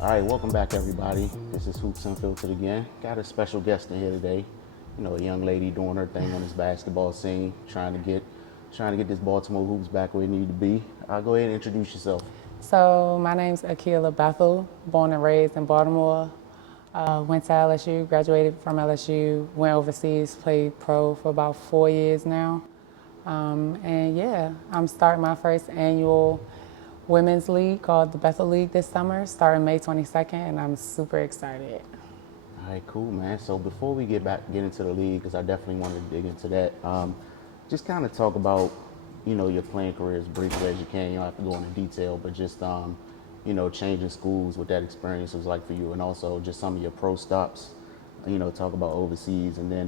All right, welcome back, everybody. This is Hoops Unfiltered again. Got a special guest in here today. You know, a young lady doing her thing on this basketball scene, trying to get this Baltimore hoops back where it need to be. Go ahead and introduce yourself. So my name's Akilah Bethel, born and raised in Baltimore. Went to LSU, graduated from LSU, went overseas, played pro for about 4 years now. And yeah, I'm starting my first annual women's league called the Bethel League this summer, starting May 22nd, and I'm super excited. All right, cool, man. So before we get into the league, because I definitely wanted to dig into that, just kind of talk about, your playing career as briefly as you can. You don't have to go into detail, but just, changing schools, what that experience was like for you, and also just some of your pro stops. Talk about overseas, and then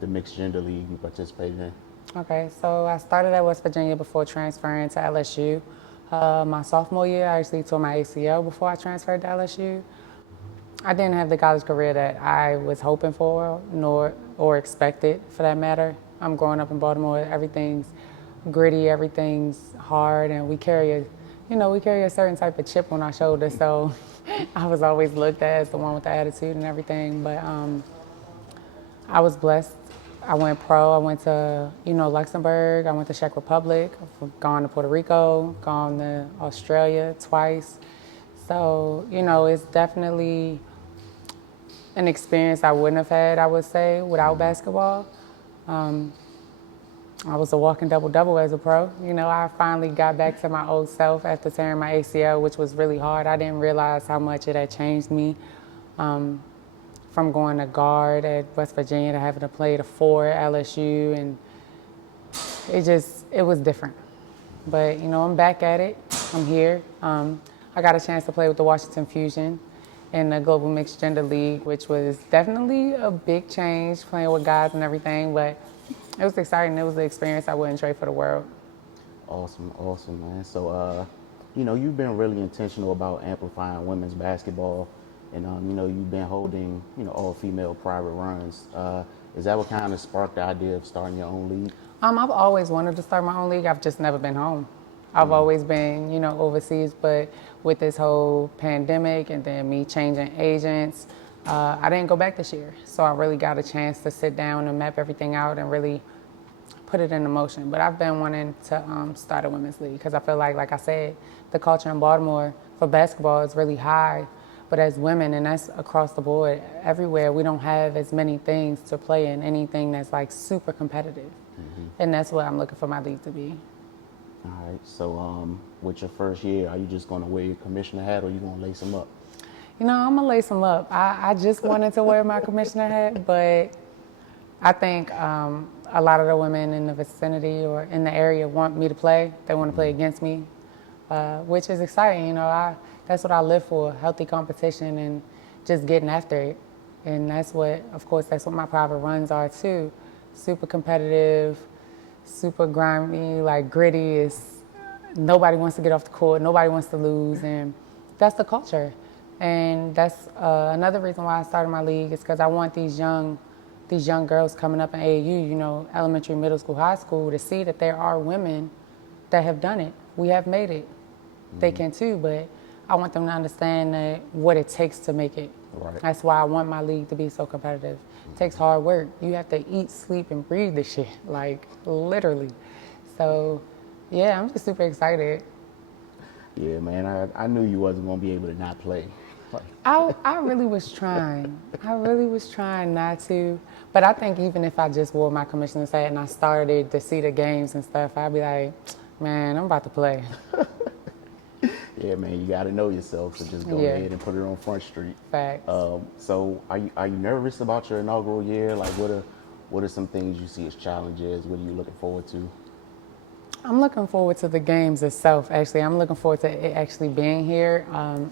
the mixed gender league you participated in. Okay, so I started at West Virginia before transferring to LSU. My sophomore year, I actually tore my ACL before I transferred to LSU. I didn't have the college career that I was hoping for, nor or expected, for that matter. I'm growing up in Baltimore. Everything's gritty, everything's hard, and we carry a certain type of chip on our shoulder. So I was always looked at as the one with the attitude and everything. But I was blessed. I went pro. I went to, Luxembourg. I went to Czech Republic. I've gone to Puerto Rico, gone to Australia twice. So, it's definitely an experience I wouldn't have had, I would say, without basketball. I was a walking double-double as a pro. I finally got back to my old self after tearing my ACL, which was really hard. I didn't realize how much it had changed me. From going to guard at West Virginia to having to play the four at LSU, and it was different. But, I'm back at it. I'm here. I got a chance to play with the Washington Fusion in the Global Mixed Gender League, which was definitely a big change, playing with guys and everything, but it was exciting. It was an experience I wouldn't trade for the world. Awesome, man. So, you've been really intentional about amplifying women's basketball, and you've been holding, all-female private runs. Is that what kind of sparked the idea of starting your own league? I've always wanted to start my own league. I've just never been home. I've always been, overseas, but with this whole pandemic and then me changing agents, I didn't go back this year. So I really got a chance to sit down and map everything out and really put it into motion. But I've been wanting to start a women's league because I feel like I said, the culture in Baltimore for basketball is really high. But as women, and that's across the board, everywhere, we don't have as many things to play in, anything that's like super competitive. And that's what I'm looking for my league to be. All right. So, with your first year, are you just going to wear your commissioner hat, or you going to lace them up? I'm going to lace them up. I just wanted to wear my commissioner hat, but I think a lot of the women in the vicinity or in the area want me to play. They want to play against me, which is exciting. That's what I live for, healthy competition and just getting after it. And that's what my private runs are too. Super competitive, super grimy, like gritty. Nobody wants to get off the court, nobody wants to lose, and that's the culture. And that's another reason why I started my league is because I want these young girls coming up in AAU, elementary, middle school, high school, to see that there are women that have done it. We have made it. They can too, but I want them to understand that what it takes to make it. Right. That's why I want my league to be so competitive. It takes hard work. You have to eat, sleep, and breathe this shit, like literally. So, yeah, I'm just super excited. Yeah, man. I knew you wasn't going to be able to not play. I really was trying. I really was trying not to. But I think even if I just wore my commissioner's hat and I started to see the games and stuff, I'd be like, man, I'm about to play. Yeah, man, you got to know yourself, so just go ahead and put it on Front Street. Facts. So are you nervous about your inaugural year? Like, what are some things you see as challenges? What are you looking forward to? I'm looking forward to the games itself, actually. I'm looking forward to it actually being here.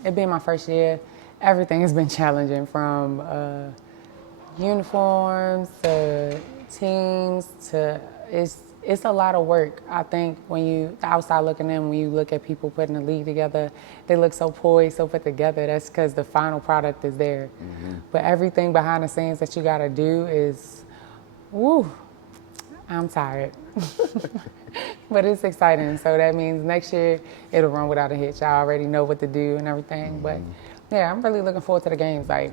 It being my first year, everything has been challenging, from uniforms to teams to it's a lot of work. I think when the outside looking in, when you look at people putting the league together, they look so poised, so put together. That's because the final product is there. But everything behind the scenes that you got to do is, woo, I'm tired. But it's exciting. So that means next year it'll run without a hitch. I already know what to do and everything. But yeah, I'm really looking forward to the games. Like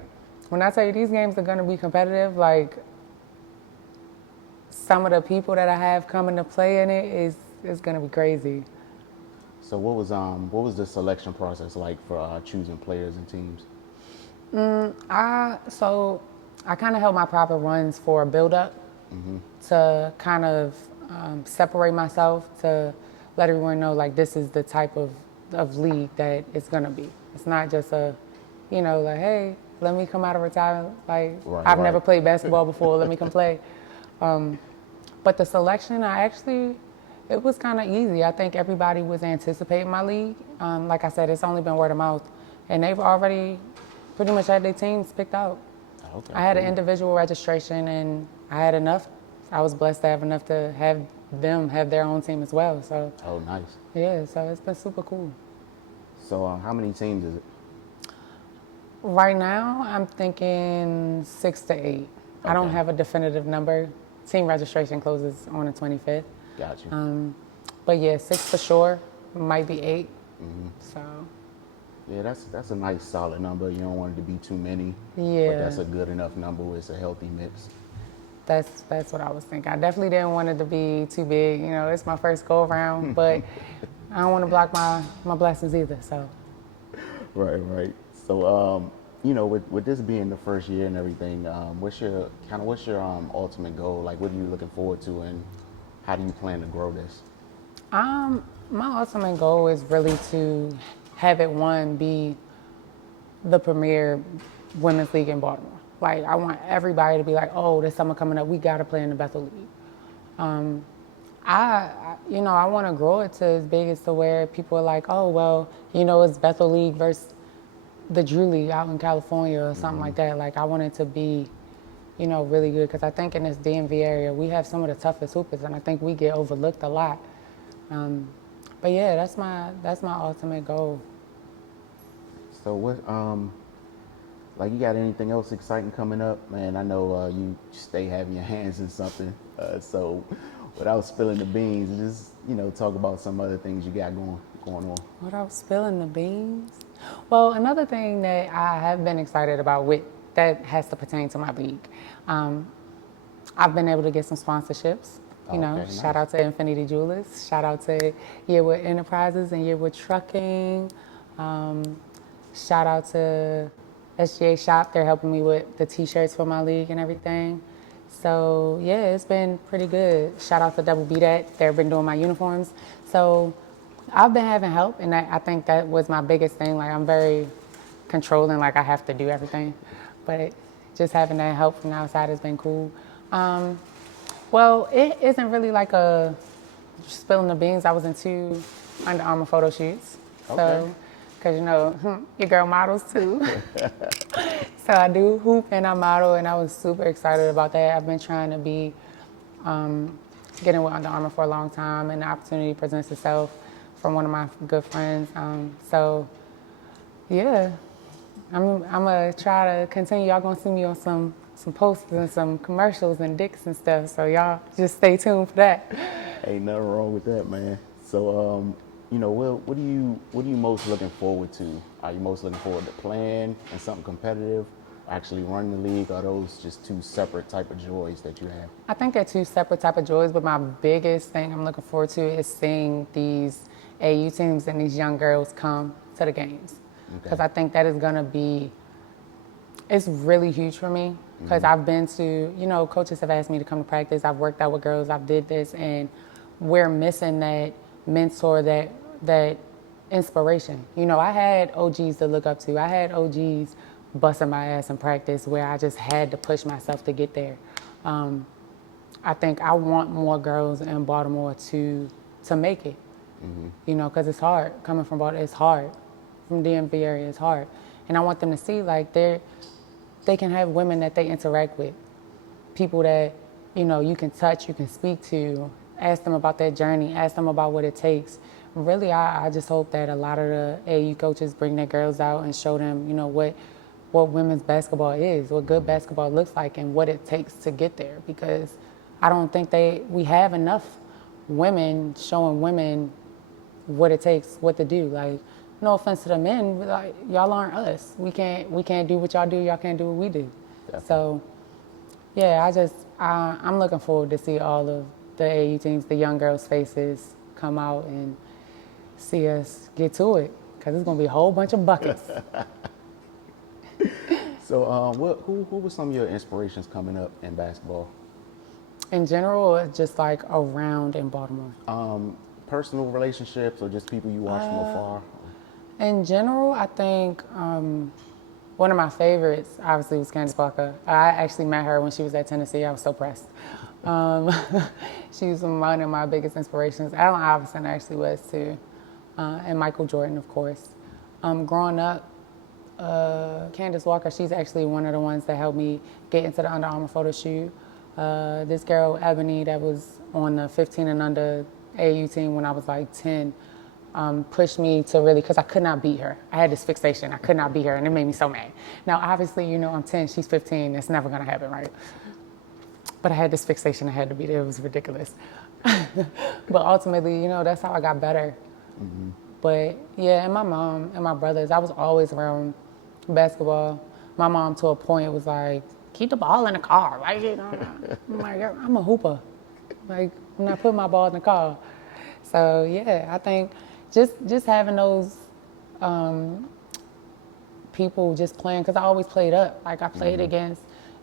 when I tell you these games are gonna be competitive, like some of the people that I have coming to play in it is gonna be crazy. So what was the selection process like for choosing players and teams? I kind of held my proper runs for a build up to kind of separate myself to let everyone know like this is the type of league that it's gonna be. It's not just a, like hey, let me come out of retirement. Like Right, I've right. never played basketball before. Let me come play. But the selection, it was kind of easy. I think everybody was anticipating my league. Like I said, it's only been word of mouth, and they've already pretty much had their teams picked out. Okay, I had an cool. individual registration, and I had enough. I was blessed to have enough to have them have their own team as well. So Oh, nice. yeah, so it's been super cool. So how many teams is it? Right now, I'm thinking 6 to 8. I don't Okay. have a definitive number. Team registration closes on the 25th. Got you. But yeah, 6 for sure. Might be 8. So Yeah, that's a nice solid number. You don't want it to be too many. yeah, But that's a good enough number where it's a healthy mix. that's what I was thinking. I definitely didn't want it to be too big. It's my first go around, but I don't want to block my blessings either. So Right, right. So with this being the first year and everything, what's your ultimate goal? Like, what are you looking forward to, and how do you plan to grow this? my ultimate goal is really to have it be the premier women's league in Baltimore. Like I want everybody to be like, oh, there's summer coming up. We got to play in the Bethel League. I want to grow it to as big as to where people are like, oh, well, it's Bethel League versus the Drew League out in California or something like that. Like I want it to be, really good because I think in this DMV area we have some of the toughest hoopers, and I think we get overlooked a lot. But yeah, that's my ultimate goal. So what like you got anything else exciting coming up, man? I know you stay having your hands in something. So without spilling the beans, just talk about some other things you got going on. Without spilling the beans. Well, another thing that I have been excited about with that has to pertain to my league. I've been able to get some sponsorships. Okay, Shout nice. out to Infinity Jewelers. Shout out to Yearwood Enterprises and Yearwood Trucking. Shout out to SGA Shop. They're helping me with the T-shirts for my league and everything. So yeah, it's been pretty good. Shout out to Double B that they've been doing my uniforms. So I've been having help, and I think that was my biggest thing. Like I'm very controlling, like I have to do everything, but just having that help from the outside has been cool. Well, it isn't really like a spilling the beans. I was in 2 Under Armour photo shoots, Okay. so because your girl models too. So I do hoop and I model, and I was super excited about that. I've been trying to be getting with Under Armour for a long time, and the opportunity presents itself from one of my good friends. So yeah, I'm gonna try to continue. Y'all gonna see me on some posters and some commercials and dicks and stuff. So y'all just stay tuned for that. Ain't nothing wrong with that, man. So what are you most looking forward to? Are you most looking forward to playing in something competitive, actually running the league? Are those just 2 separate type of joys that you have? I think they're 2 separate type of joys, but my biggest thing I'm looking forward to is seeing these AU teams and these young girls come to the games. Because I think that is gonna be, it's really huge for me. Because I've been to, coaches have asked me to come to practice. I've worked out with girls. I've did this, and we're missing that mentor, that inspiration. I had OGs to look up to. I had OGs busting my ass in practice where I just had to push myself to get there. I think I want more girls in Baltimore to make it. Because it's hard coming from Baltimore. It's hard from DMV area. It's hard, and I want them to see like they can have women that they interact with, people that you can touch, you can speak to, ask them about their journey, ask them about what it takes. Really, I just hope that a lot of the AU coaches bring their girls out and show them, what women's basketball is, what good basketball looks like, and what it takes to get there. Because I don't think we have enough women, showing women what it takes, what to do. Like, no offense to the men, but like, y'all aren't us. We can't do what y'all do. Y'all can't do what we do. Definitely. So, yeah, I'm looking forward to see all of the AAU teams, the young girls' faces come out and see us get to it, because it's gonna be a whole bunch of buckets. So, who were some of your inspirations coming up in basketball? In general, or just like around in Baltimore. Personal relationships or just people you watch from afar? In general, I think one of my favorites, obviously, was Candace Parker. I actually met her when she was at Tennessee. I was so pressed. She was one of my biggest inspirations. Allen Iverson actually was too, and Michael Jordan, of course. Growing up, Candace Walker, she's actually one of the ones that helped me get into the Under Armour photo shoot. This girl, Ebony, that was on the 15 and under AAU team when I was like 10, pushed me to really, because I could not beat her. I had this fixation. I could not beat her, and it made me so mad. Now, obviously, you know, I'm 10, she's 15. It's never going to happen, right? But I had this fixation. I had to beat her. It was ridiculous. But ultimately, you know, that's how I got better. Mm-hmm. But, yeah, and my mom and my brothers, I was always around basketball. My mom, to a point, was like, keep the ball in the car. Like, you know, I'm like, I'm a hooper. Like, I'm not putting my ball in the car. So, yeah, I think just having those people just playing, because I always played up. Like, I played against,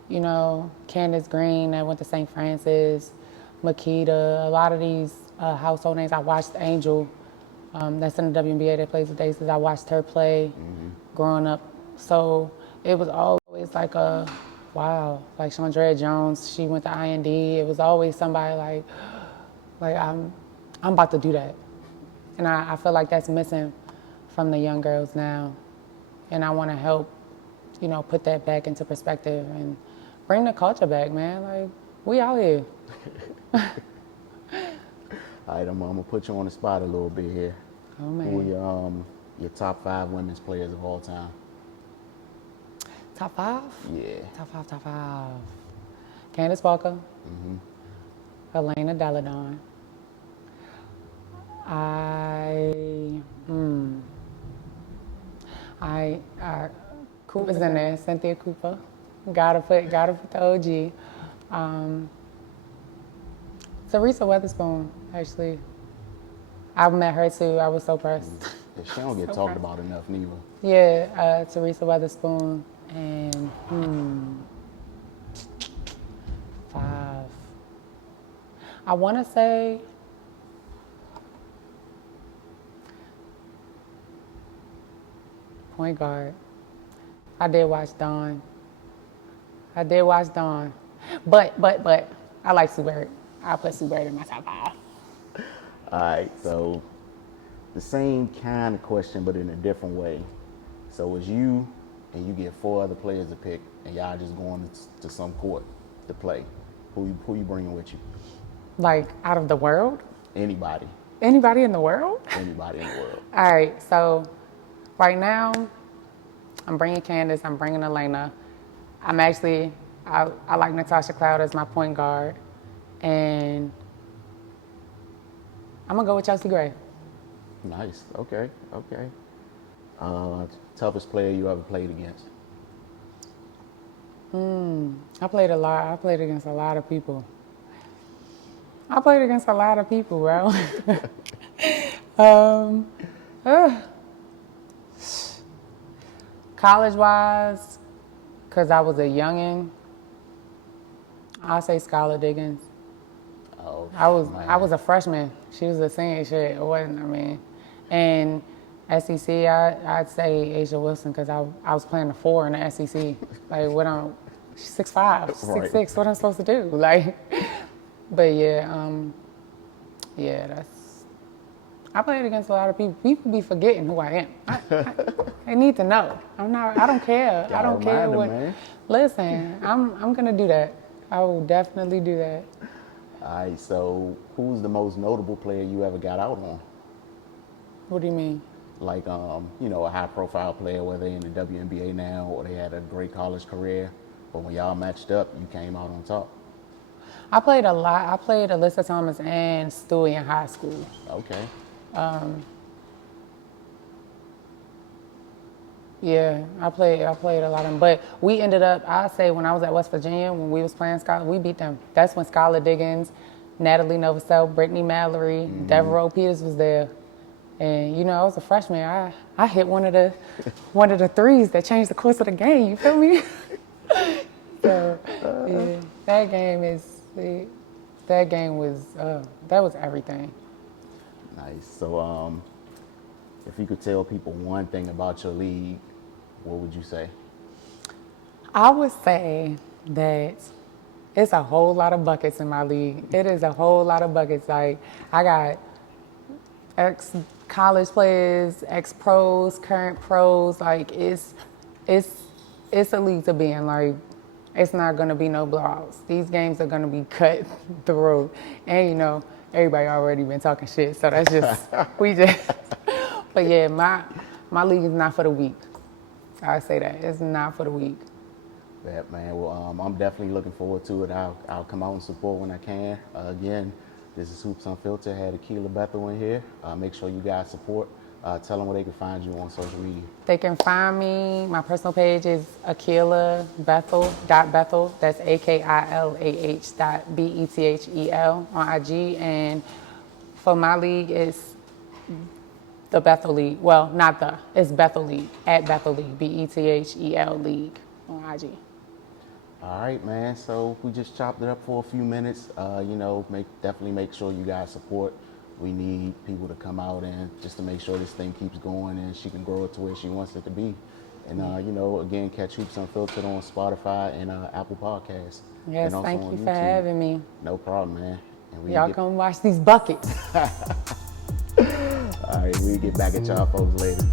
you know, Candace Green that went to St. Francis, Makita, a lot of these household names. I watched Angel, that's in the WNBA that plays with Aces. I watched her play growing up. So it was always like a, wow, like Chandra Jones, she went to IND. It was always somebody like I'm about to do that. And I feel like that's missing from the young girls now. And I want to help, you know, put that back into perspective and bring the culture back, man. Like, we out here. All right, I'm gonna put you on the spot a little bit here. Oh, man. Who are your top 5 women's players of all time? Top 5? Yeah. Top 5. Candace Parker. Elena Deladon. Cooper's in there. Cynthia Cooper. Gotta put the OG. Teresa Weatherspoon, actually. I met her too. I was so pressed. Yeah, she don't get talked about enough, neither. Yeah, Teresa Weatherspoon and 5. I want to say point guard. I did watch Dawn. But I like Sue Bird. I'll put Sue Bird in my top 5. All right, so the same kind of question, but in a different way. So it's you and you get 4 other players to pick, and y'all just going to some court to play. Who you bringing with you? Like, out of the world? Anybody. Anybody in the world? Anybody in the world. All right, so right now, I'm bringing Candace, I'm bringing Elena. I like Natasha Cloud as my point guard. And I'm going to go with Chelsea Gray. Nice. Okay. Toughest player you ever played against? I played a lot. I played against a lot of people. Bro. College-wise, because I was a youngin', I'll say Skylar Diggins. Oh, I was a freshman. She was a senior. Shit, it wasn't. I mean, and SEC, I'd say Asia Wilson, because I was playing the 4 in the SEC. Like, what I'm 6'5", 6'6". What I'm supposed to do? Like, but yeah, that's. I played against a lot of people. People be forgetting who I am. They need to know. I don't care. I don't care what. Man. Listen, I'm gonna do that. I will definitely do that. All right. So, who's the most notable player you ever got out on? What do you mean? Like, you know, a high-profile player, whether they're in the WNBA now or they had a great college career, but when y'all matched up, you came out on top. I played a lot. I played Alyssa Thomas and Stewie in high school. Okay. Yeah, I played a lot of them. But we ended up, I say when I was at West Virginia, when we was playing Skylar, we beat them. That's when Skylar Diggins, Natalie Novosel, Brittany Mallory, Devereaux Peters was there. And you know, I was a freshman. I hit one of the threes that changed the course of the game, you feel me? So yeah, that was everything. Nice. So, if you could tell people one thing about your league, what would you say? I would say that it's a whole lot of buckets in my league. It is a whole lot of buckets. Like, I got ex-college players, ex-pros, current pros. Like, it's a league to be in. Like, it's not going to be no blowouts. These games are going to be cut through. And, you know, everybody already been talking shit. So that's just, but yeah, my league is not for the weak. I say that. It's not for the weak. Yeah, man. Well, I'm definitely looking forward to it. I'll come out and support when I can. Again, this is Hoops Unfiltered. Had Akilah Bethel in here. Make sure you guys support. Tell them where they can find you on social media. They can find me. My personal page is Akilah Bethel. That's AKILAH.BETHEL on IG. And for my league, it's the Bethel League. Well, not the. It's Bethel League at Bethel League. BETHEL League on IG. All right, man. So we just chopped it up for a few minutes. You know, definitely make sure you guys support. We need people to come out and just to make sure this thing keeps going and she can grow it to where she wants it to be. And, you know, again, catch Hoops Unfiltered on Spotify and Apple Podcasts. Yes, and thank also you on for YouTube. having me. No problem, man. And Y'all come watch these buckets. All right, we get back at y'all folks later.